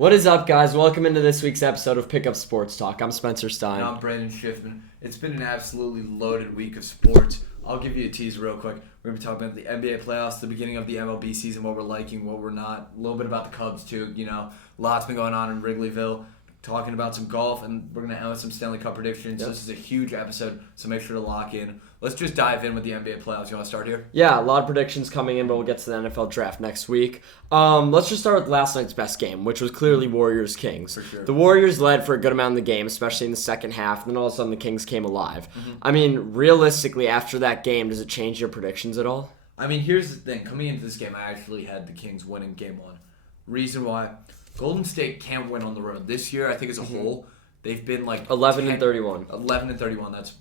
What is up, guys? Welcome into this week's episode of Pickup Sports Talk. I'm Spencer Stein. And I'm Brandon Schiffman. It's been an absolutely loaded week of sports. I'll give you a tease real quick. We're going to be talking about the NBA playoffs, the beginning of the MLB season, what we're liking, what we're not. A little bit about the Cubs, too. Lots been going on in Wrigleyville. Talking about some golf, and we're going to end with some Stanley Cup predictions. Yep. This is a huge episode, so make sure to lock in. Let's just dive in with the NBA playoffs. You want to start here? Yeah, a lot of predictions coming in, but we'll get to the NFL draft next week. Let's just start with last night's best game, which was clearly Warriors-Kings. For sure. The Warriors led for a good amount of the game, especially in the second half, and then all of a sudden the Kings came alive. I mean, realistically, after that game, does it change your predictions at all? I mean, here's the thing. Coming into this game, I actually had the Kings winning game one. Reason why? Golden State can't win on the road. This year, I think as a whole, they've been like 11-31. 11-31.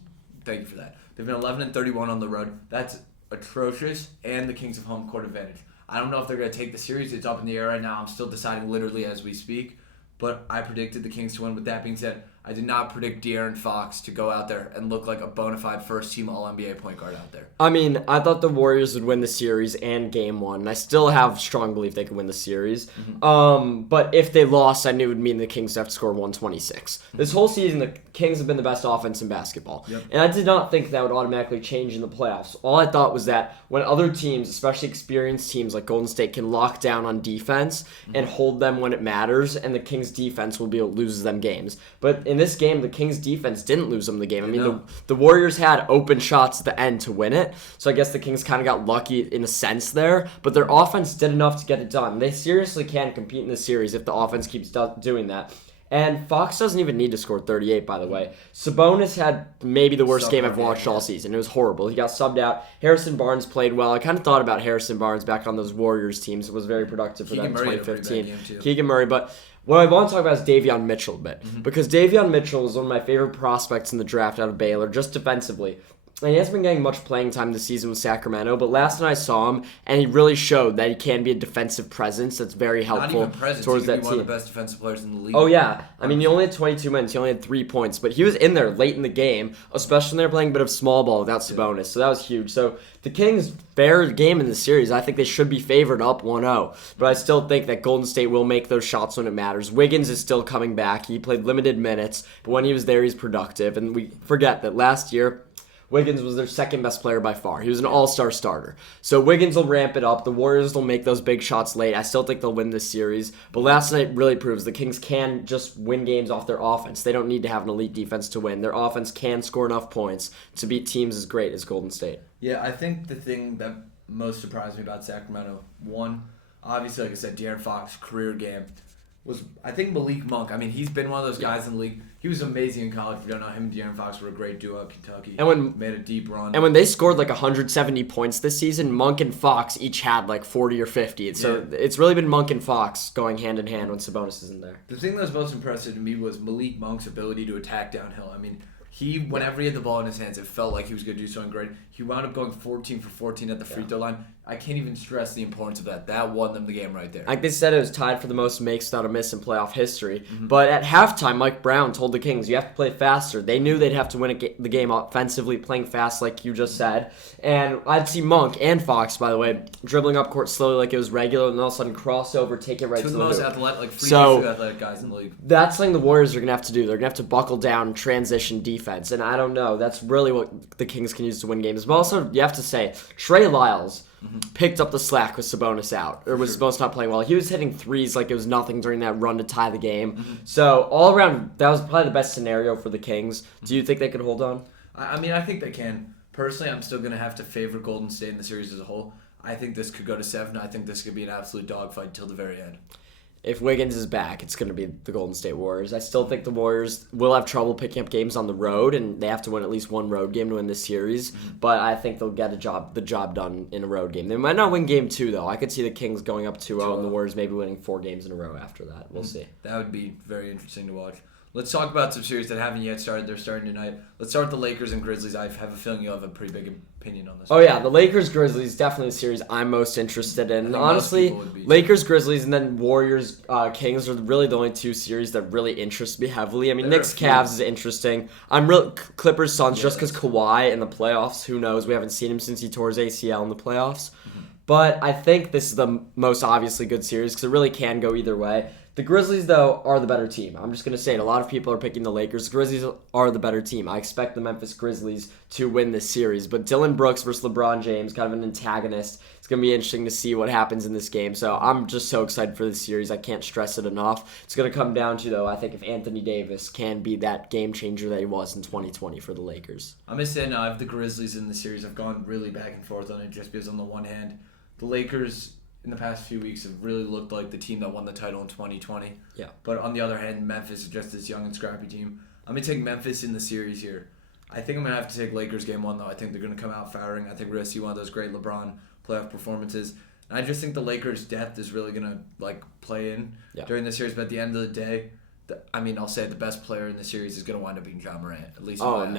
Thank you for that. They've been 11-31 on the road. That's atrocious, and the Kings have home court advantage. I don't know if they're going to take the series. It's up in the air right now. I'm still deciding literally as we speak, but I predicted the Kings to win. With that being said, I did not predict De'Aaron Fox to go out there and look like a bona fide first-team All-NBA point guard out there. I mean, I thought the Warriors would win the series and game one, and I still have strong belief they could win the series. But if they lost, I knew it would mean the Kings have to score 126. This whole season, the Kings have been the best offense in basketball. Yep. And I did not think that would automatically change in the playoffs. All I thought was that when other teams, especially experienced teams like Golden State, can lock down on defense and hold them when it matters, and the Kings' defense will be able to lose them games. But in this game, the Kings' defense didn't lose them the game. I mean, the Warriors had open shots at the end to win it, so I guess the Kings kind of got lucky in a sense there, but their offense did enough to get it done. They seriously can compete in this series if the offense keeps doing that. And Fox doesn't even need to score 38, by the way. Sabonis had maybe the worst game I've watched all season. It was horrible. He got subbed out. Harrison Barnes played well. I kind of thought about Harrison Barnes back on those Warriors teams. It was very productive for them in 2015. Keegan Murray, but what I want to talk about is Davion Mitchell a bit. Because Davion Mitchell is one of my favorite prospects in the draft out of Baylor, just defensively. And he hasn't been getting much playing time this season with Sacramento, but last night I saw him, and he really showed that he can be a defensive presence that's very helpful towards that team. One of the best defensive players in the league. Oh, yeah. I mean, he only had 22 minutes. He only had 3 points, but he was in there late in the game, especially when they were playing a bit of small ball without Sabonis, so that was huge. So the Kings' fair game in the series. I think they should be favored up 1-0, but I still think that Golden State will make those shots when it matters. Wiggins is still coming back. He played limited minutes, but when he was there, he's productive, and we forget that last year, Wiggins was their second best player by far. He was an all-star starter. So Wiggins will ramp it up. The Warriors will make those big shots late. I still think they'll win this series. But last night really proves the Kings can just win games off their offense. They don't need to have an elite defense to win. Their offense can score enough points to beat teams as great as Golden State. Yeah, I think the thing that most surprised me about Sacramento, one, obviously, like I said, De'Aaron Fox, career game, was, I think, Malik Monk. I mean, he's been one of those guys in the league. He was amazing in college. If you don't know, him and De'Aaron Fox were a great duo at Kentucky. And made a deep run. And when they scored like 170 points this season, Monk and Fox each had like 40 or 50. So it's really been Monk and Fox going hand in hand when Sabonis isn't there. The thing that was most impressive to me was Malik Monk's ability to attack downhill. I mean, whenever he had the ball in his hands, it felt like he was going to do something great. He wound up going 14 for 14 at the free throw line. I can't even stress the importance of that. That won them the game right there. Like they said, it was tied for the most makes without a miss in playoff history. But at halftime, Mike Brown told the Kings, you have to play faster. They knew they'd have to win the game offensively, playing fast like you just said. And I'd see Monk and Fox, by the way, dribbling up court slowly like it was regular, and all of a sudden crossover, take it right to the most hoop. athletic, athletic guys in the league. That's something the Warriors are going to have to do. They're going to have to buckle down transition defense. And I don't know. That's really what the Kings can use to win games. But also, you have to say, Trey Lyles picked up the slack with Sabonis out, or was Sabonis not playing well. He was hitting threes like it was nothing during that run to tie the game. So all around, that was probably the best scenario for the Kings. Do you think they could hold on? I mean, I think they can. Personally, I'm still going to have to favor Golden State in the series as a whole. I think this could go to 7. I think this could be an absolute dogfight till the very end. If Wiggins is back, it's going to be the Golden State Warriors. I still think the Warriors will have trouble picking up games on the road, and they have to win at least one road game to win this series. But I think they'll get the job done in a road game. They might not win game 2, though. I could see the Kings going up 2-0 and the Warriors maybe winning 4 games in a row after that. We'll see. That would be very interesting to watch. Let's talk about some series that haven't yet started. They're starting tonight. Let's start with the Lakers and Grizzlies. I have a feeling you'll have a pretty big opinion on this. Oh, yeah. The Lakers-Grizzlies, definitely the series I'm most interested in. Honestly, Lakers-Grizzlies and then Warriors-Kings are really the only 2 series that really interest me heavily. I mean, Knicks-Cavs is interesting. Clippers-Suns just because Kawhi in the playoffs. Who knows? We haven't seen him since he tore his ACL in the playoffs. But I think this is the most obviously good series because it really can go either way. The Grizzlies, though, are the better team. I'm just going to say it. A lot of people are picking the Lakers. The Grizzlies are the better team. I expect the Memphis Grizzlies to win this series. But Dylan Brooks versus LeBron James, kind of an antagonist. It's going to be interesting to see what happens in this game. So I'm just so excited for this series. I can't stress it enough. It's going to come down to, though, I think if Anthony Davis can be that game changer that he was in 2020 for the Lakers. I'm going to say now I have the Grizzlies in the series. I've gone really back and forth on it just because on the one hand, the Lakers in the past few weeks have really looked like the team that won the title in 2020. Yeah. But on the other hand, Memphis is just this young and scrappy team. I'm going to take Memphis in the series here. I think I'm going to have to take Lakers game one, though. I think they're going to come out firing. I think we're going to see one of those great LeBron playoff performances. And I just think the Lakers' depth is really going to play in during the series. But at the end of the day, I'll say the best player in the series is going to wind up being Ja Morant. At least I don't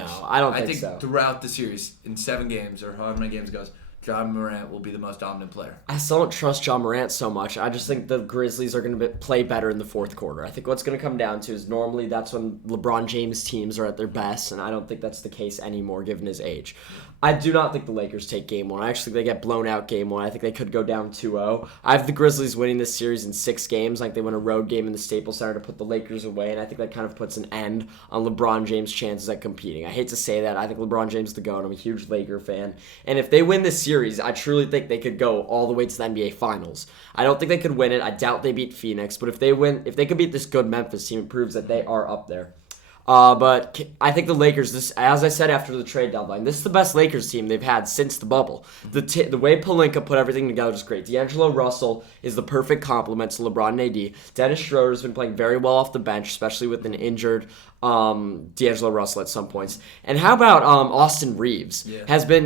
think so. I think throughout the series, in 7 games or however many games it goes, Ja Morant will be the most dominant player. I still don't trust Ja Morant so much. I just think the Grizzlies are going to play better in the fourth quarter. I think what's going to come down to is normally that's when LeBron James teams are at their best, and I don't think that's the case anymore given his age. I do not think the Lakers take game one. I actually think they get blown out game one. I think they could go down 2-0. I have the Grizzlies winning this series in 6 games. Like they win a road game in the Staples Center to put the Lakers away, and I think that kind of puts an end on LeBron James' chances at competing. I hate to say that. I think LeBron James is the GOAT. I'm a huge Laker fan. And if they win this series, I truly think they could go all the way to the NBA Finals. I don't think they could win it. I doubt they beat Phoenix. But if they could beat this good Memphis team, it proves that they are up there. But I think the Lakers, as I said after the trade deadline, this is the best Lakers team they've had since the bubble. The way Pelinka put everything together is great. D'Angelo Russell is the perfect complement to LeBron and AD. Dennis Schroeder has been playing very well off the bench, especially with an injured D'Angelo Russell at some points. And how about Austin Reeves? Yeah.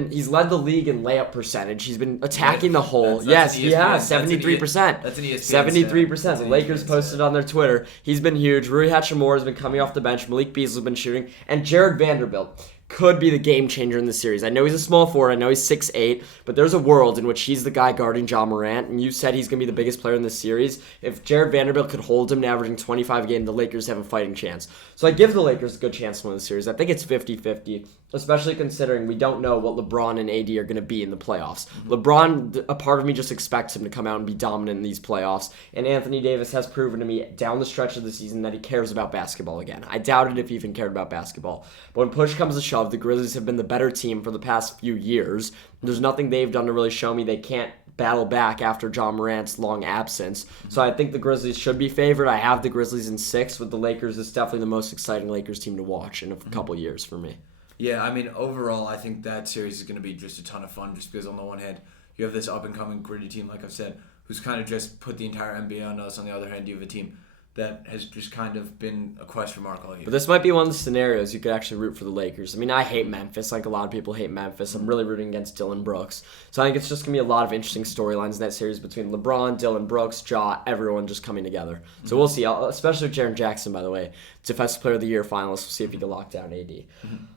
He's led the league in layup percentage. He's been attacking the hole. Yes, he has 73%. That's an ESPN 73%. The Lakers posted on their Twitter. He's been huge. Rui Hachimura has been coming off the bench. Malik Beasley has been shooting, and Jared Vanderbilt could be the game changer in the series. I know he's a small forward. I know he's 6'8", but there's a world in which he's the guy guarding Ja Morant, and you said he's going to be the biggest player in this series. If Jared Vanderbilt could hold him to averaging 25 a game, the Lakers have a fighting chance. So I give the Lakers a good chance to win the series. I think it's 50-50, especially considering we don't know what LeBron and AD are going to be in the playoffs. LeBron, a part of me just expects him to come out and be dominant in these playoffs, and Anthony Davis has proven to me down the stretch of the season that he cares about basketball again. I doubted if he even cared about basketball. But when push comes to shove, the Grizzlies have been the better team for the past few years. There's nothing they've done to really show me they can't battle back after Ja Morant's long absence. So I think the Grizzlies should be favored. I have the Grizzlies in 6 with the Lakers. It's definitely the most exciting Lakers team to watch in a couple years for me. Yeah, overall, I think that series is going to be just a ton of fun just because on the one hand, you have this up-and-coming gritty team, like I've said, who's kind of just put the entire NBA on us. On the other hand, you have a team that has just kind of been a question mark all year. But this might be one of the scenarios you could actually root for the Lakers. I hate Memphis. Like a lot of people hate Memphis. I'm really rooting against Dylan Brooks. So I think it's just going to be a lot of interesting storylines in that series between LeBron, Dylan Brooks, Ja, everyone just coming together. So we'll see, especially with Jaren Jackson, by the way. Defensive Player of the Year finalist. We'll see if he can lock down AD.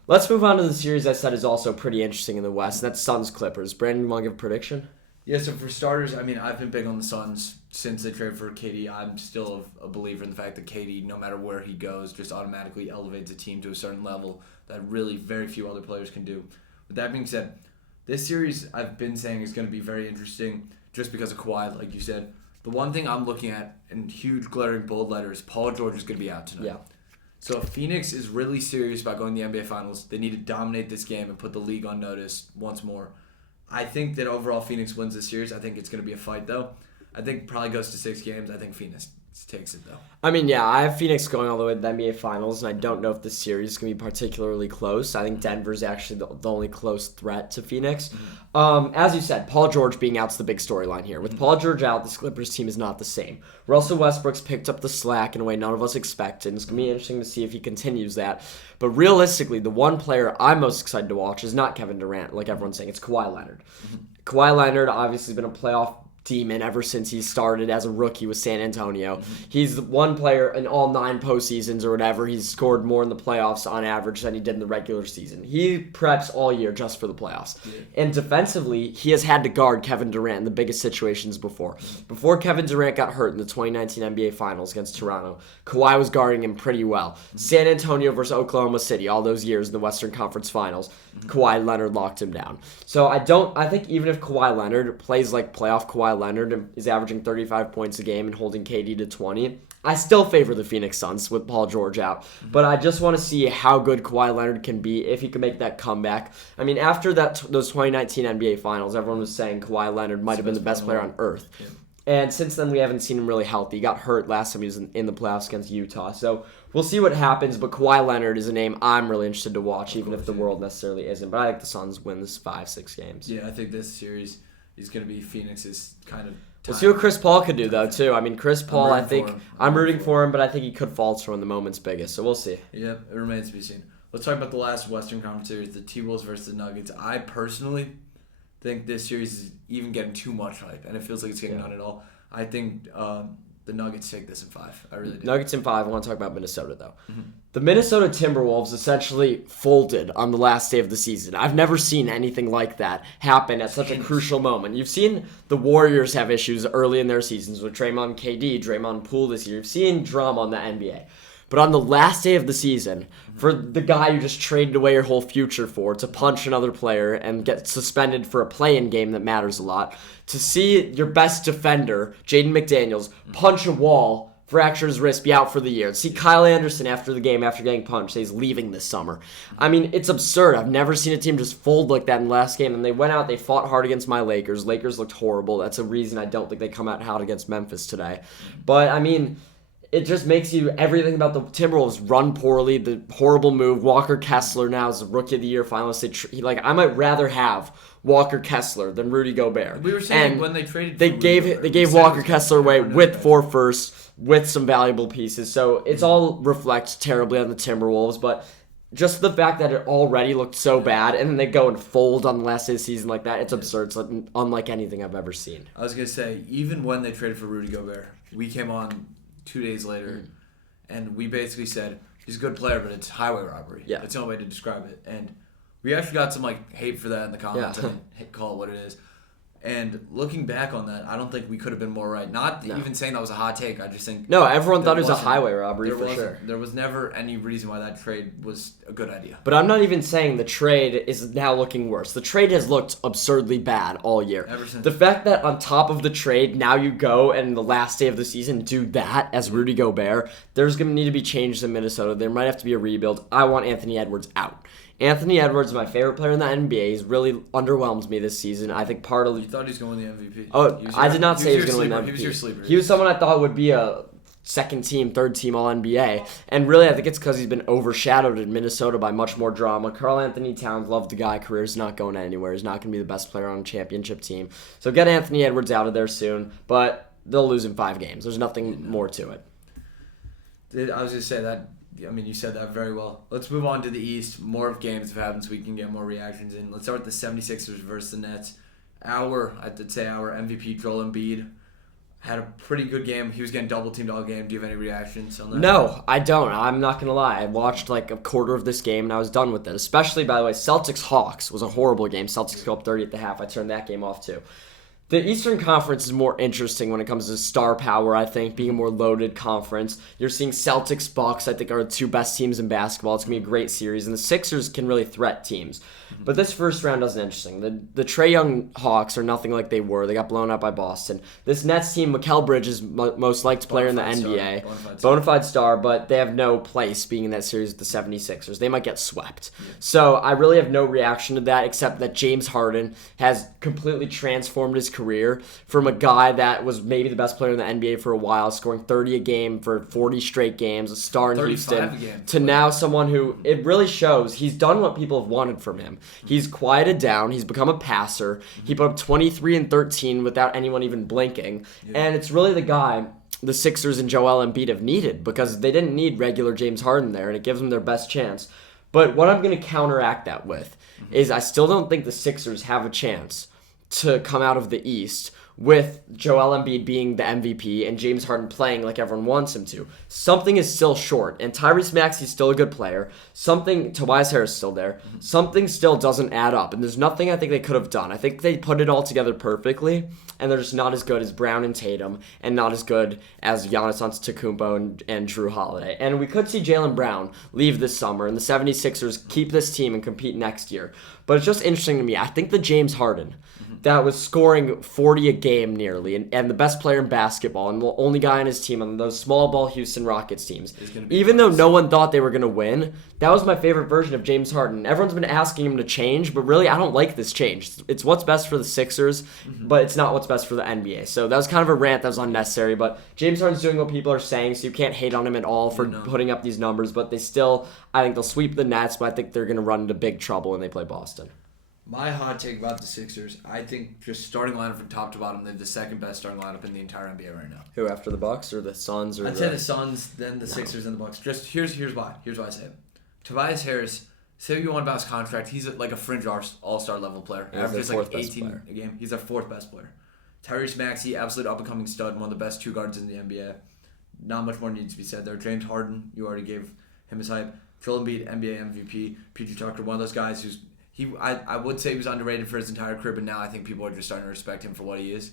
Let's move on to the series I said is also pretty interesting in the West, and that's Suns-Clippers. Brandon, you want to give a prediction? Yeah, so for starters, I've been big on the Suns since they traded for KD. I'm still a believer in the fact that KD, no matter where he goes, just automatically elevates a team to a certain level that really very few other players can do. With that being said, this series I've been saying is going to be very interesting just because of Kawhi, like you said. The one thing I'm looking at in huge glaring bold letters, Paul George is going to be out tonight. Yeah. So if Phoenix is really serious about going to the NBA Finals, they need to dominate this game and put the league on notice once more. I think that overall Phoenix wins this series. I think it's going to be a fight, though. I think it probably goes to 6 games. I think Phoenix takes it, though. I have Phoenix going all the way to the NBA Finals, and I don't know if this series is going to be particularly close. I think Denver's actually the only close threat to Phoenix. As you said, Paul George being out's the big storyline here. With Paul George out, this Clippers team is not the same. Russell Westbrook's picked up the slack in a way none of us expected, and it's going to be interesting to see if he continues that. But realistically, the one player I'm most excited to watch is not Kevin Durant, like everyone's saying. It's Kawhi Leonard. Kawhi Leonard obviously has been a playoff demon ever since he started as a rookie with San Antonio. He's the one player in all 9 postseasons or whatever. He's scored more in the playoffs on average than he did in the regular season. He preps all year just for the playoffs. Yeah. And defensively, he has had to guard Kevin Durant in the biggest situations before. Before Kevin Durant got hurt in the 2019 NBA Finals against Toronto, Kawhi was guarding him pretty well. San Antonio versus Oklahoma City, all those years in the Western Conference Finals, Kawhi Leonard locked him down. So I think even if Kawhi Leonard plays like playoff Kawhi Leonard is averaging 35 points a game and holding KD to 20, I still favor the Phoenix Suns with Paul George out, but I just want to see how good Kawhi Leonard can be if he can make that comeback. I mean, after those 2019 NBA Finals, everyone was saying Kawhi Leonard might have been the best player on earth. Yeah. And since then, we haven't seen him really healthy. He got hurt last time he was in the playoffs against Utah. So we'll see what happens, but Kawhi Leonard is a name I'm really interested to watch, even if the world necessarily isn't. But I think the Suns win this 5-6 games. Yeah, I think this series is going to be Phoenix's kind of We'll see what Chris Paul could do, though, too. I mean, Chris Paul, I'm rooting for him, but I think he could falter when the moment's biggest. So we'll see. Yep, it remains to be seen. Let's talk about the last Western Conference series, the T-Wolves versus the Nuggets. I personally think this series is even getting too much hype, and it feels like it's getting none at all. I think the Nuggets take this in 5. I really do. Nuggets in 5. I want to talk about Minnesota, though. Mm-hmm. The Minnesota Timberwolves essentially folded on the last day of the season. I've never seen anything like that happen at such a crucial moment. You've seen the Warriors have issues early in their seasons with Draymond KD, Draymond Poole this year. You've seen drama on the NBA. But on the last day of the season, for the guy you just traded away your whole future for to punch another player and get suspended for a play-in game that matters a lot, to see your best defender, Jaden McDaniels, punch a wall, fracture his wrist, be out for the year. And see Kyle Anderson after the game, after getting punched, say he's leaving this summer. I mean, it's absurd. I've never seen a team just fold like that in the last game. And they went out, they fought hard against my Lakers. Lakers looked horrible. That's a reason I don't think they come out hot against Memphis today. But, I mean, it just makes you everything about the Timberwolves run poorly. The horrible move. Walker Kessler now is the Rookie of the Year finalist. I might rather have Walker Kessler than Rudy Gobert. We were saying when they traded, they gave Walker Kessler away with 4 firsts, with some valuable pieces. So it's all reflects terribly on the Timberwolves, but just the fact that it already looked so bad, and then they go and fold on the last day of the season like that, it's absurd. It's unlike anything I've ever seen. I was gonna say, even when they traded for Rudy Gobert, we came on 2 days later, and we basically said, he's a good player, but it's highway robbery. Yeah. It's the only way to describe it. And we actually got some hate for that in the comments. Yeah. I mean, call it what it is. And looking back on that, I don't think we could have been more right. Not even saying that was a hot take. I just think... No, everyone thought it was a highway robbery for sure. There was never any reason why that trade was a good idea. But I'm not even saying the trade is now looking worse. The trade has looked absurdly bad all year. Ever since. The fact that on top of the trade, now you go and the last day of the season do that as Rudy Gobert, there's going to need to be changes in Minnesota. There might have to be a rebuild. I want Anthony Edwards out. Anthony Edwards is my favorite player in the NBA. He's really underwhelmed me this season. I think part of... You thought he was going to win the MVP. Oh, I did not say he was going to win the MVP. He was your sleeper. He was someone I thought would be a second team, third team All-NBA. And really, I think it's because he's been overshadowed in Minnesota by much more drama. Karl Anthony Towns, loved the guy. Career's not going anywhere. He's not going to be the best player on a championship team. So get Anthony Edwards out of there soon. But they'll lose in 5 games. There's nothing more to it. I was going to say that... I mean, you said that very well. Let's move on to the East. More of games have happened so we can get more reactions in. Let's start with the 76ers versus the Nets. Our MVP, Joel Embiid, had a pretty good game. He was getting double-teamed all game. Do you have any reactions on that? No, I don't. I'm not going to lie. I watched a quarter of this game, and I was done with it. Especially, by the way, Celtics-Hawks was a horrible game. Celtics go up 30 at the half. I turned that game off, too. The Eastern Conference is more interesting when it comes to star power, I think, being a more loaded conference. You're seeing Celtics, Bucks, I think, are the 2 best teams in basketball. It's going to be a great series, and the Sixers can really threat teams. But this first round isn't interesting. The Trae Young Hawks are nothing like they were. They got blown out by Boston. This Nets team, Mikal Bridges, most liked player in the NBA. Bonafide star, but they have no place being in that series with the 76ers. They might get swept. Yeah. So I really have no reaction to that except that James Harden has completely transformed his career from a guy that was maybe the best player in the NBA for a while, scoring 30 a game for 40 straight games, a star in Houston, to now someone who, it really shows, he's done what people have wanted from him. He's quieted down. He's become a passer. He put up 23 and 13 without anyone even blinking. Yeah. And it's really the guy the Sixers and Joel Embiid have needed because they didn't need regular James Harden there, and it gives them their best chance. But what I'm going to counteract that with is I still don't think the Sixers have a chance to come out of the East with Joel Embiid being the MVP and James Harden playing like everyone wants him to. Something is still short, and Tyrese Maxey's still a good player. Tobias Harris is still there. Something still doesn't add up, and there's nothing I think they could have done. I think they put it all together perfectly, and they're just not as good as Brown and Tatum, and not as good as Giannis Antetokounmpo and Drew Holiday. And we could see Jaylen Brown leave this summer, and the 76ers keep this team and compete next year. But it's just interesting to me. I think the James Harden that was scoring 40 a game game nearly, and the best player in basketball, and the only guy on his team on those small ball Houston Rockets teams. Even though no one thought they were going to win, that was my favorite version of James Harden. Everyone's been asking him to change, but really, I don't like this change. It's what's best for the Sixers, but it's not what's best for the NBA. So that was kind of a rant that was unnecessary, but James Harden's doing what people are saying, so you can't hate on him at all for putting up these numbers, but I think they'll sweep the Nets, but I think they're going to run into big trouble when they play Boston. My hot take about the Sixers, I think just starting lineup from top to bottom, they have the second best starting lineup in the entire NBA right now. Who, after the Bucks or the Suns? I'd say the Suns, then the Sixers, and the Bucks. Just here's why. Here's why I say it. Tobias Harris, say you want about his contract, he's like a fringe all-star level player. Averages like 18 a game. He's our fourth best player. Tyrese Maxey, absolute up-and-coming stud, one of the best two guards in the NBA. Not much more needs to be said there. James Harden, you already gave him his hype. Joel Embiid, NBA MVP. PJ Tucker, one of those guys who's I would say he was underrated for his entire career, but now I think people are just starting to respect him for what he is.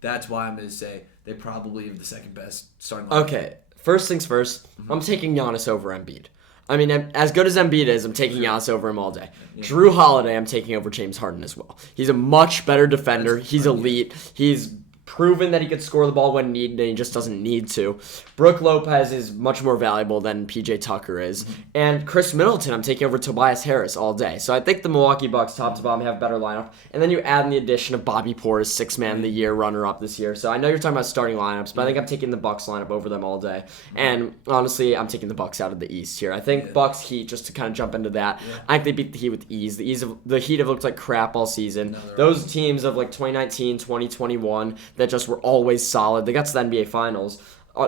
That's why I'm going to say they probably have the second best starting lineup. Okay, first things first, I'm taking Giannis over Embiid. I mean, as good as Embiid is, I'm taking Giannis over him all day. Yeah. Drew Holiday, I'm taking over James Harden as well. He's a much better defender. He's elite. He's proven that he could score the ball when needed, and he just doesn't need to. Brooke Lopez is much more valuable than PJ Tucker is. And Chris Middleton, I'm taking over Tobias Harris all day. So I think the Milwaukee Bucks, top to bottom, have a better lineup. And then you add in the addition of Bobby Portis, Sixth Man of the Year, runner-up this year. So I know you're talking about starting lineups, but I think I'm taking the Bucks lineup over them all day. And honestly, I'm taking the Bucks out of the East here. I think Bucks Heat, just to kind of jump into that, I think they beat the Heat with ease. The Heat have looked like crap all season. Those teams of like 2019, 2021 that just were always solid. They got to the NBA Finals.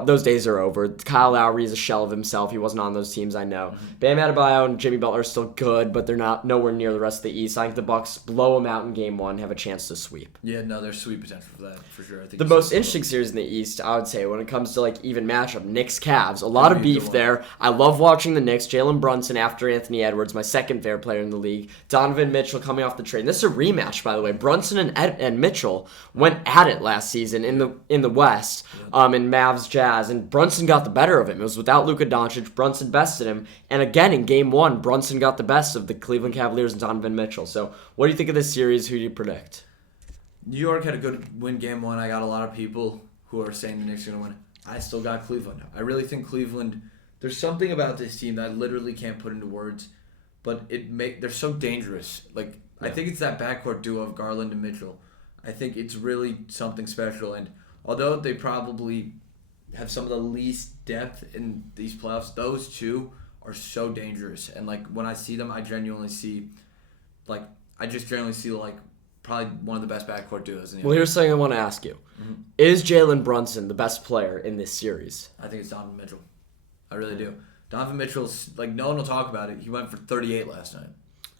Those days are over. Kyle Lowry is a shell of himself. He wasn't on those teams, I know. Bam Adebayo and Jimmy Butler are still good, but they're not nowhere near the rest of the East. I think the Bucks blow them out in Game 1, have a chance to sweep. Yeah, no, there's sweep potential for that, for sure. I think the most interesting series in the East, I would say, when it comes to like even matchup, Knicks-Cavs. A lot of beef there. I love watching the Knicks. Jalen Brunson after Anthony Edwards, my second favorite player in the league. Donovan Mitchell coming off the trade. This is a rematch, by the way. Brunson and Mitchell went at it last season in the West, in Mavs Jazz, and Brunson got the better of him. It was without Luka Doncic. Brunson bested him. And again, in Game 1, Brunson got the best of the Cleveland Cavaliers and Donovan Mitchell. So what do you think of this series? Who do you predict? New York had a good win Game 1. I got a lot of people who are saying the Knicks are going to win. I still got Cleveland. I really think Cleveland, there's something about this team that I literally can't put into words, but they're so dangerous. I think it's that backcourt duo of Garland and Mitchell. I think it's really something special. And although they probably have some of the least depth in these playoffs, those two are so dangerous. And when I see them, I genuinely see probably one of the best backcourt duos in the NBA. Well, here's something I want to ask you. Mm-hmm. Is Jalen Brunson the best player in this series? I think it's Donovan Mitchell. I really do. Donovan Mitchell's, no one will talk about it. He went for 38 last night.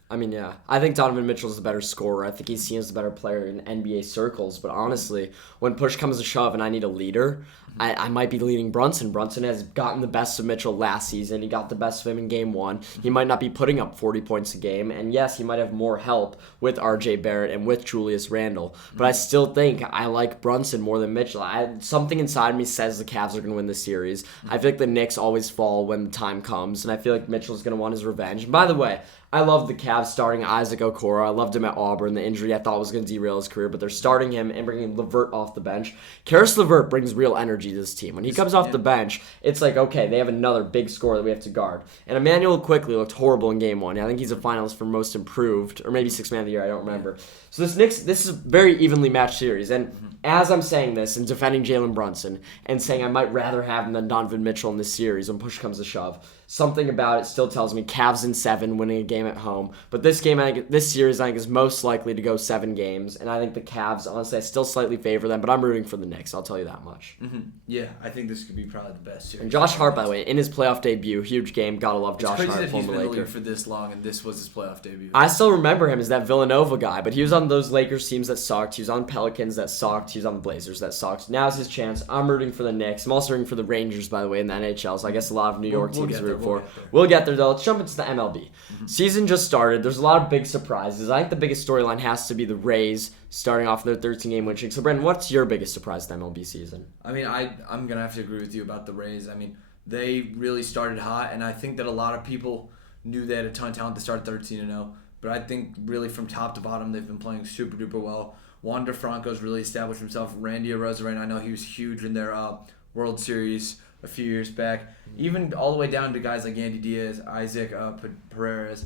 I mean, yeah. I think Donovan Mitchell's the better scorer. I think he's seen as the better player in NBA circles. But honestly, when push comes to shove and I need a leader, I might be leading Brunson. Brunson has gotten the best of Mitchell last season. He got the best of him in Game 1. He might not be putting up 40 points a game. And yes, he might have more help with RJ Barrett and with Julius Randle. But I still think I like Brunson more than Mitchell. Something inside me says the Cavs are going to win this series. I feel like the Knicks always fall when the time comes. And I feel like Mitchell's going to want his revenge. And by the way, I love the Cavs starting Isaac Okoro. I loved him at Auburn. The injury I thought was going to derail his career, but they're starting him and bringing LeVert off the bench. Karis LeVert brings real energy to this team. When he comes off the bench, it's like, okay, they have another big scorer that we have to guard. And Emmanuel Quickley looked horrible in Game 1. I think he's a finalist for most improved, or maybe Sixth Man of the Year. I don't remember. So this is a very evenly matched series. And as I'm saying this and defending Jalen Brunson and saying I might rather have him than Donovan Mitchell in this series when push comes to shove, something about it still tells me Cavs in 7 winning a game at home. But this series I think is most likely to go 7 games. And I think the Cavs, honestly, I still slightly favor them, but I'm rooting for the Knicks. I'll tell you that much. Mm-hmm. Yeah, I think this could be probably the best series. And Josh Hart, by the way, in his playoff debut, huge game. Gotta love Josh Hart. It's crazy that he's been in the Laker. league for this long, and this was his playoff debut. I still remember him as that Villanova guy, but he was on those Lakers teams that sucked. He was on Pelicans that sucked. He was on the Blazers that sucked. Now's his chance. I'm rooting for the Knicks. I'm also rooting for the Rangers, by the way, in the NHL, so I guess a lot of New York teams root for. We'll get there, though. Let's jump into the MLB. Mm-hmm. Season just started. There's a lot of big surprises. I think the biggest storyline has to be the Rays starting off their 13-game win streak. So, Brendan, what's your biggest surprise of the MLB season? I mean, I'm going to have to agree with you about the Rays. I mean, they really started hot, and I think that a lot of people knew they had a ton of talent to start 13-0. But I think really from top to bottom, they've been playing super duper well. Wander Franco's really established himself. Randy Arozarena, I know he was huge in their World Series a few years back. Even all the way down to guys like Andy Diaz, Isaac Perez.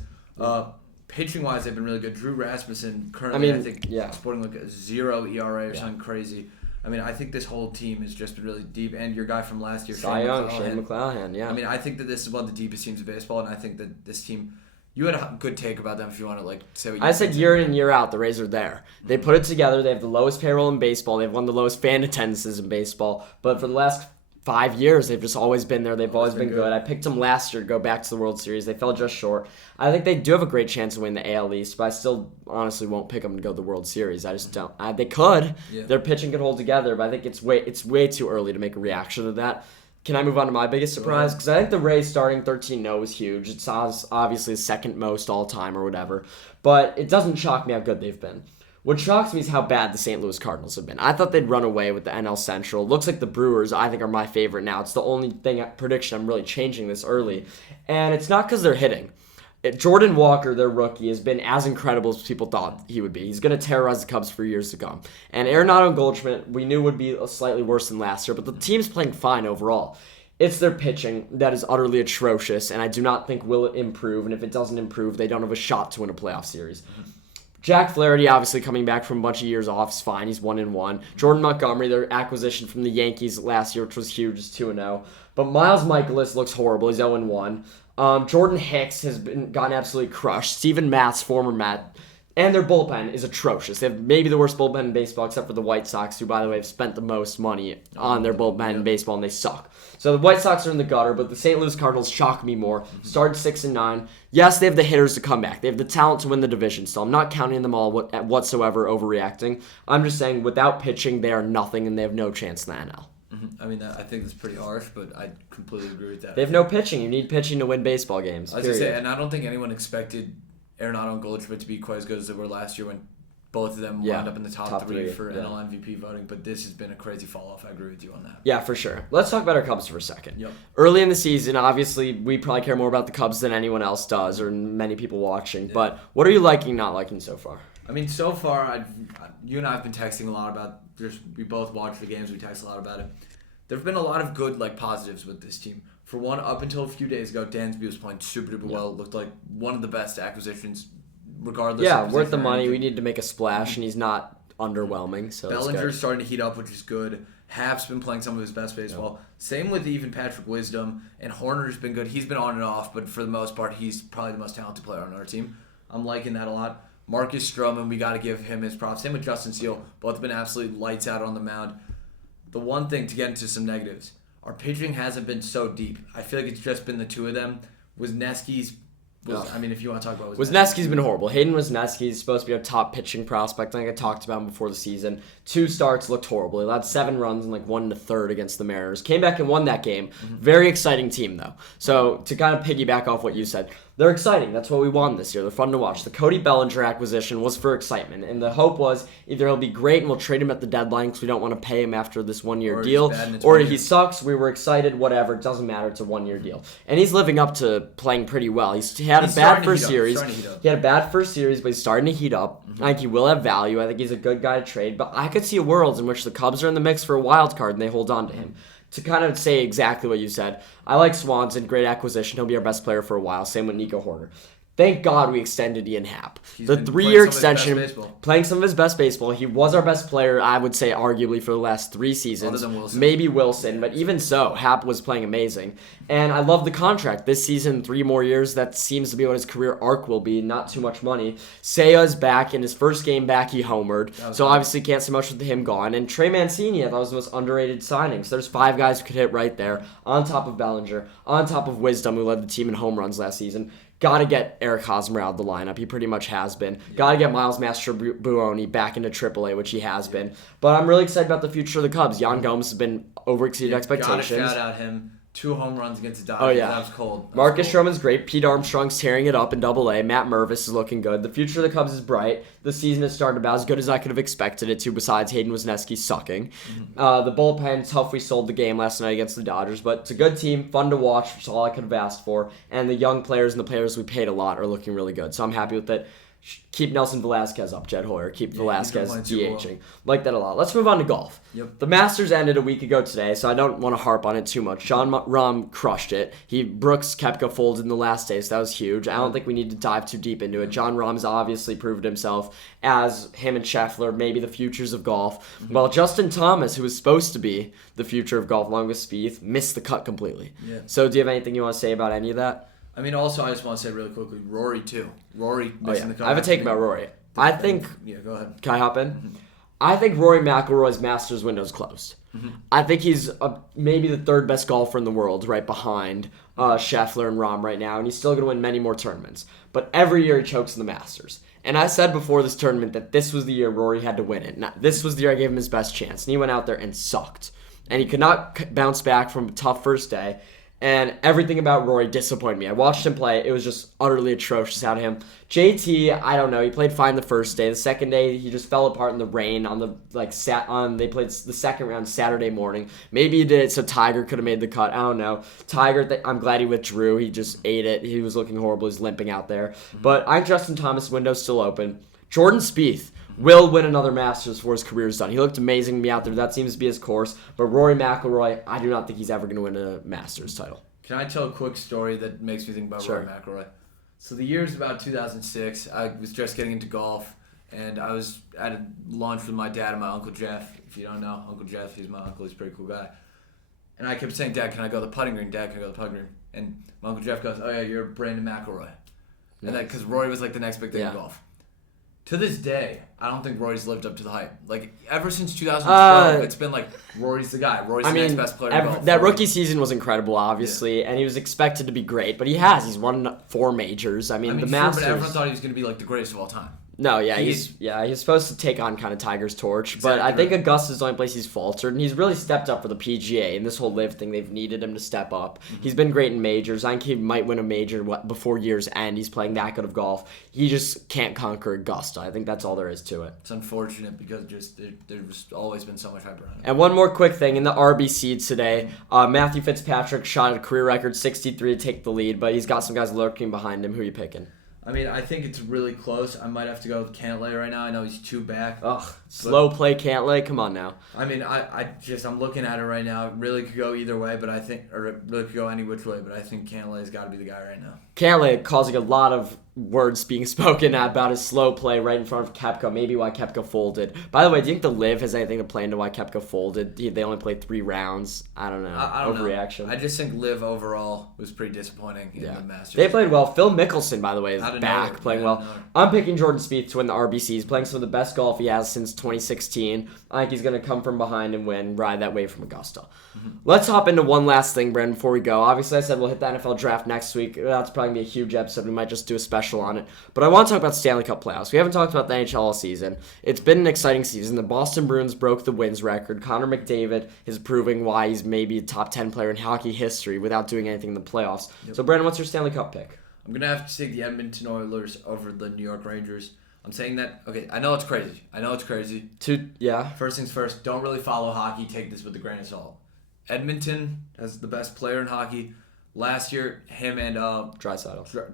Pitching-wise, they've been really good. Drew Rasmussen, currently, I think, sporting like a 0 ERA or something crazy. I mean, I think this whole team has just been really deep. And your guy from last year, Shane McClanahan, yeah. I mean, I think that this is one of the deepest teams of baseball, and I think that this team... You had a good take about them if you want to say what you I said year in and year out, the Rays are there. They put it together. They have the lowest payroll in baseball. They've won the lowest fan attendances in baseball. But for the last 5 years, they've just always been there. They've always been good. I picked them last year to go back to the World Series. They fell just short. I think they do have a great chance to win the AL East, but I still honestly won't pick them to go to the World Series. I just don't. They could. Yeah. Their pitching could hold together, but I think it's way too early to make a reaction to that. Can I move on to my biggest surprise? Because I think the Rays starting 13-0 was huge. It's obviously the second most all-time or whatever. But it doesn't shock me how good they've been. What shocks me is how bad the St. Louis Cardinals have been. I thought they'd run away with the NL Central. Looks like the Brewers, I think, are my favorite now. It's the only prediction I'm really changing this early. And it's not because they're hitting. Jordan Walker, their rookie, has been as incredible as people thought he would be. He's going to terrorize the Cubs for years to come. And Arenado Goldschmidt, we knew would be slightly worse than last year, but the team's playing fine overall. It's their pitching that is utterly atrocious, and I do not think will improve. And if it doesn't improve, they don't have a shot to win a playoff series. Jack Flaherty, obviously coming back from a bunch of years off, is fine. He's 1-1. Jordan Montgomery, their acquisition from the Yankees last year, which was huge, is 2-0. But Miles Mikolas looks horrible. He's 0-1. Jordan Hicks has gotten absolutely crushed. Steven Matz, former Met. And their bullpen is atrocious. They have maybe the worst bullpen in baseball, except for the White Sox, who, by the way, have spent the most money on their bullpen in baseball, and they suck. So the White Sox are in the gutter, but the St. Louis Cardinals shock me more. Started 6-9. Yes, they have the hitters to come back. They have the talent to win the division still. I'm not counting them all whatsoever overreacting. I'm just saying without pitching, they are nothing, and they have no chance in the NL. I mean, I think that's pretty harsh, but I completely agree with that. They have no pitching. You need pitching to win baseball games. I was going to say, and I don't think anyone expected Arenado and Goldschmidt to be quite as good as they were last year when both of them wound up in the top three for NL MVP voting, but this has been a crazy fall-off. I agree with you on that. Yeah, for sure. Let's talk about our Cubs for a second. Yep. Early in the season, obviously, we probably care more about the Cubs than anyone else does, or many people watching, but what are you liking, not liking so far? I mean, so far, you and I have been texting a lot about we both watch the games, we text a lot about it. There have been a lot of good positives with this team. For one, up until a few days ago, Dansby was playing super duper well. It looked like one of the best acquisitions, regardless. Yeah, worth the money. We need to make a splash, and he's not underwhelming. So Bellinger's starting to heat up, which is good. Happ's been playing some of his best baseball. Yeah. Same with even Patrick Wisdom, and Horner's been good. He's been on and off, but for the most part, he's probably the most talented player on our team. I'm liking that a lot. Marcus Stroman, we got to give him his props. Same with Justin Steele. Both have been absolutely lights out on the mound. The one thing, to get into some negatives, our pitching hasn't been so deep. I feel like it's just been the two of them. I mean, if you want to talk about Wisniewski's been horrible. Hayden Wisniewski is supposed to be our top pitching prospect. I think I talked about him before the season. 2 starts, looked horrible. He allowed 7 runs in 1 1/3 against the Mariners. Came back and won that game. Mm-hmm. Very exciting team, though. So to kind of piggyback off what you said, they're exciting. That's what we won this year. They're fun to watch. The Cody Bellinger acquisition was for excitement, and the hope was either he'll be great and we'll trade him at the deadline because we don't want to pay him after this 1-year deal, or he sucks. We were excited. Whatever. It doesn't matter. It's a 1-year deal, and he's living up to playing pretty well. He had a bad first series. He had a bad first series, but he's starting to heat up. Mm-hmm. I think he will have value. I think he's a good guy to trade, but I could see a world in which the Cubs are in the mix for a wild card and they hold on to him. To kind of say exactly what you said, I like Swanson, great acquisition. He'll be our best player for a while. Same with Nico Horner. Thank God we extended Ian Happ. The 3-year extension, playing some of his best baseball. He was our best player, I would say, arguably for the last 3 seasons. Other than Wilson. Maybe Wilson, but even so, Happ was playing amazing. And I love the contract. This season, 3 more years, that seems to be what his career arc will be. Not too much money. Sea's back. In his first game back, he homered. So obviously can't say much with him gone. And Trey Mancini, I thought, was the most underrated signing. So there's 5 guys who could hit right there, on top of Bellinger, on top of Wisdom, who led the team in home runs last season. Got to get Eric Hosmer out of the lineup. He pretty much has been. Got to get Miles Mastrobuoni back into AAA, which he has been. But I'm really excited about the future of the Cubs. Yan Gomes has been overexceeded expectations. Got to shout out him. 2 home runs against the Dodgers. Oh, yeah. That was cold. Marcus Stroman's great. Pete Armstrong's tearing it up in AA. Matt Mervis is looking good. The future of the Cubs is bright. The season has started about as good as I could have expected it to, besides Hayden Wisniewski sucking. Mm-hmm. The bullpen, tough. We sold the game last night against the Dodgers, but it's a good team, fun to watch, which is all I could have asked for. And the young players and the players we paid a lot are looking really good, so I'm happy with it. Keep Nelson Velasquez up, Jed Hoyer. Keep Velasquez he's been playing DHing. Like that a lot. Let's move on to golf. Yep. The Masters ended a week ago today, so I don't want to harp on it too much. John Rahm crushed it. Brooks Koepka folded in the last day, so that was huge. I don't think we need to dive too deep into it. John Rahm's obviously proved himself as him and Scheffler, maybe the futures of golf. While Justin Thomas, who was supposed to be the future of golf along with Spieth, missed the cut completely. Yeah. So do you have anything you want to say about any of that? I mean, also, I just want to say really quickly, Rory, too. Rory missing the cut. I have a take about Rory. I think... Yeah, go ahead. Can I hop in? I think Rory McIlroy's Masters window's closed. I think he's maybe the third best golfer in the world, right behind Scheffler and Rahm right now, and he's still going to win many more tournaments. But every year he chokes in the Masters. And I said before this tournament that this was the year Rory had to win it. Now, this was the year I gave him his best chance, and he went out there and sucked. And he could not bounce back from a tough first day. And everything about Rory disappointed me. I watched him play. It was just utterly atrocious out of him. JT, I don't know. He played fine the first day. The second day, he just fell apart in the rain on the they played the second round Saturday morning. Maybe he did it so Tiger could have made the cut. I don't know. Tiger, I'm glad he withdrew. He just ate it. He was looking horrible. He's limping out there. But I think Justin Thomas' window's still open. Jordan Spieth will win another Masters before his career is done. He looked amazing to me out there. That seems to be his course. But Rory McIlroy, I do not think he's ever going to win a Masters title. Can I tell a quick story that makes me think about Sure. Rory McIlroy? So the year's about 2006. I was just getting into golf, and I was at a lunch with my dad and my Uncle Jeff. If you don't know, Uncle Jeff, he's my uncle. He's a pretty cool guy. And I kept saying, Dad, can I go to the putting green? Dad, can I go to the putting green? And my Uncle Jeff goes, oh, yeah, you're Brandon McIlroy. And that because Rory was like the next big thing in golf. To this day, I don't think Rory's lived up to the hype. Like, ever since 2012, it's been like, Rory's the guy. Rory's the next best player in golf. That rookie season was increcible, obviously, and he was expected to be great, but he's won 4 majors. I mean, the Masters... but everyone thought he was going to be, like, the greatest of all time. No, he's supposed to take on kind of Tiger's torch, Exactly. but I think Augusta's the only place he's faltered, and he's really stepped up for the PGA. And this whole LIV thing, they've needed him to step up. He's been great in majors. I think he might win a major before year's end. He's playing that good of golf. He just can't conquer Augusta. I think that's all there is to it. It's unfortunate because there's always been so much hype around him. And one more quick thing in the RBC today, Matthew Fitzpatrick shot at a career record 63 to take the lead, but he's got some guys lurking behind him. Who are you picking? I mean, I think it's really close. I might have to go with Cantlay right now. I know he's 2 back. Ugh, slow play Cantlay. Come on now. I mean, I'm looking at it right now. It really could go either way, it really could go any which way. But I think Cantlay's got to be the guy right now. Cantlay causing a lot of words being spoken about his slow play right in front of Koepka. Maybe why Koepka folded. By the way, do you think the LIV has anything to play into why Koepka folded? They only played 3 rounds. I don't know. I don't Overreaction. know. I just think LIV overall was pretty disappointing in the Masters. They played well. Phil Mickelson, by the way, is back playing well. I'm picking Jordan Spieth to win the RBC. He's playing some of the best golf he has since 2016. I think he's going to come from behind and win, ride that wave from Augusta. Let's hop into one last thing, Brendan, before we go. Obviously, I said we'll hit the NFL draft next week. That's probably going to be a huge episode. We might just do a special on it. But I want to talk about Stanley Cup playoffs. We haven't talked about the NHL all season. It's been an exciting season. The Boston Bruins broke the wins record. Connor McDavid is proving why he's maybe a top 10 player in hockey history without doing anything in the playoffs. Yep. So, Brendan, what's your Stanley Cup pick? I'm going to have to take the Edmonton Oilers over the New York Rangers. I'm saying that, okay, I know it's crazy. First things first, don't really follow hockey. Take this with a grain of salt. Edmonton has the best player in hockey. Last year, him and Draisaitl.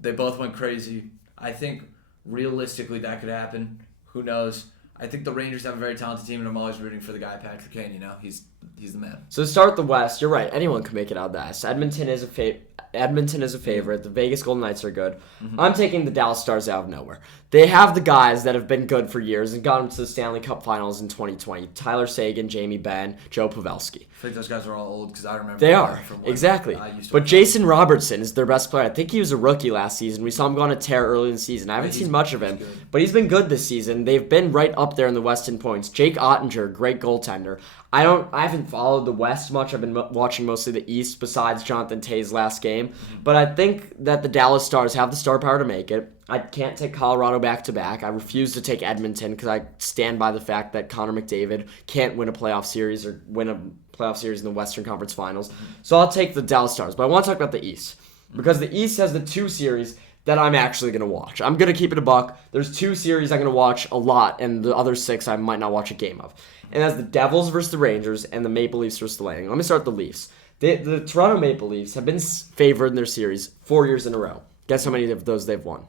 They both went crazy. I think realistically that could happen. Who knows? I think the Rangers have a very talented team, and I'm always rooting for the guy, Patrick Kane. You know, he's the man. So to start the West, you're right. Anyone can make it out of that. Edmonton is a favorite. The Vegas Golden Knights are good. I'm taking the Dallas Stars out of nowhere. They have the guys that have been good for years and got them to the Stanley Cup Finals in 2020. Tyler Seguin, Jamie Benn, Joe Pavelski. I think those guys are all old because I remember. They are, exactly. But Jason Robertson is their best player. I think he was a rookie last season. We saw him go on a tear early in the season. I haven't seen much of him, but he's been good this season. They've been right up there in the West in points. Jake Ottinger, great goaltender. I haven't followed the West much. I've been watching mostly the East besides Jonathan Toews last game. But I think that the Dallas Stars have the star power to make it. I can't take Colorado back-to-back. I refuse to take Edmonton because I stand by the fact that Connor McDavid can't win a playoff series or win a playoff series in the Western Conference Finals. So I'll take the Dallas Stars. But I want to talk about the East because the East has the 2 series that I'm actually going to watch. I'm going to keep it a buck. There's 2 series I'm going to watch a lot, and the other 6 I might not watch a game of. And that's the Devils versus the Rangers and the Maple Leafs versus the Lightning. Let me start with the Leafs. The Toronto Maple Leafs have been favored in their series 4 years in a row. Guess how many of those they've won?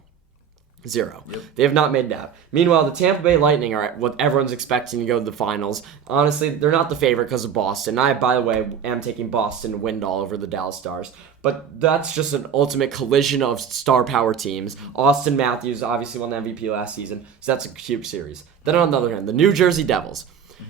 Zero. Yep. They have not made it out. Meanwhile, the Tampa Bay Lightning are what everyone's expecting to go to the finals. Honestly, they're not the favorite because of Boston. I, by the way, am taking Boston to win all over the Dallas Stars. But that's just an ultimate collision of star power teams. Austin Matthews obviously won the MVP last season, so that's a huge series. Then on the other hand, the New Jersey Devils.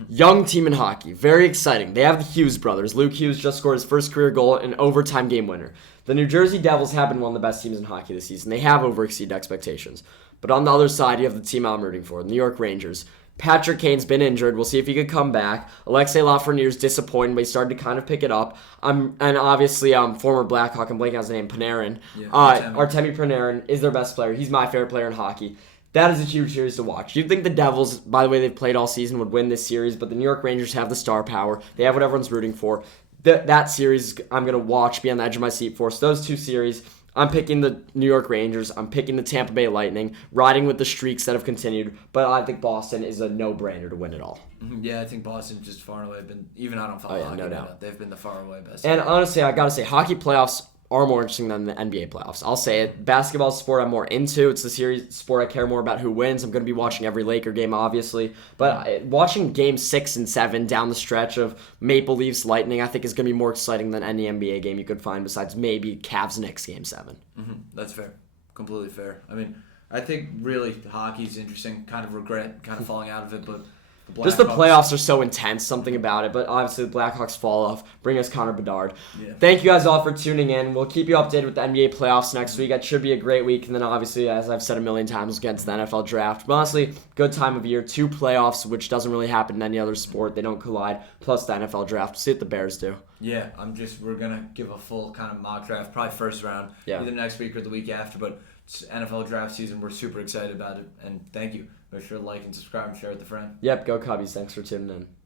Young team in hockey. Very exciting. They have the Hughes brothers. Luke Hughes just scored his first career goal, an overtime game winner. The New Jersey Devils have been one of the best teams in hockey this season. They have overexceeded expectations. But on the other side, you have the team I'm rooting for, the New York Rangers. Patrick Kane's been injured. We'll see if he could come back. Alexei Lafreniere's disappointed, but he started to kind of pick it up. And obviously, former Blackhawk, I'm blanking on his name, Panarin. Yeah, Artemi Panarin is their best player. He's my favorite player in hockey. That is a huge series to watch. You'd think the Devils, by the way they've played all season, would win this series, but the New York Rangers have the star power. They have what everyone's rooting for. That series I'm going to watch, be on the edge of my seat for. So those two series, I'm picking the New York Rangers. I'm picking the Tampa Bay Lightning, riding with the streaks that have continued. But I think Boston is a no-brainer to win it all. Yeah, I think Boston just far and away been, even I don't follow hockey, no doubt. They've been the far away best. And honestly, I got to say, hockey playoffs are more interesting than the NBA playoffs. I'll say it. Basketball is a sport I'm more into. It's the series sport I care more about who wins. I'm going to be watching every Laker game, obviously. But watching Game 6 and 7 down the stretch of Maple Leafs Lightning, I think is going to be more exciting than any NBA game you could find besides maybe Cavs Knicks Game 7. That's fair. Completely fair. I mean, I think really hockey's interesting. Kind of regret kind of falling out of it, but just the playoffs are so intense, something about it. But obviously, the Blackhawks fall off. Bring us Connor Bedard. Yeah. Thank you guys all for tuning in. We'll keep you updated with the NBA playoffs next week. It should be a great week. And then obviously, as I've said a million times, we'll get into the NFL draft. But honestly, good time of year. 2 playoffs, which doesn't really happen in any other sport. They don't collide. Plus the NFL draft. See what the Bears do. Yeah, we're going to give a full kind of mock draft, probably first round, either next week or the week after. But it's NFL draft season. We're super excited about it. And thank you. Make sure to like and subscribe and share with a friend. Yep, go Cubbies. Thanks for tuning in.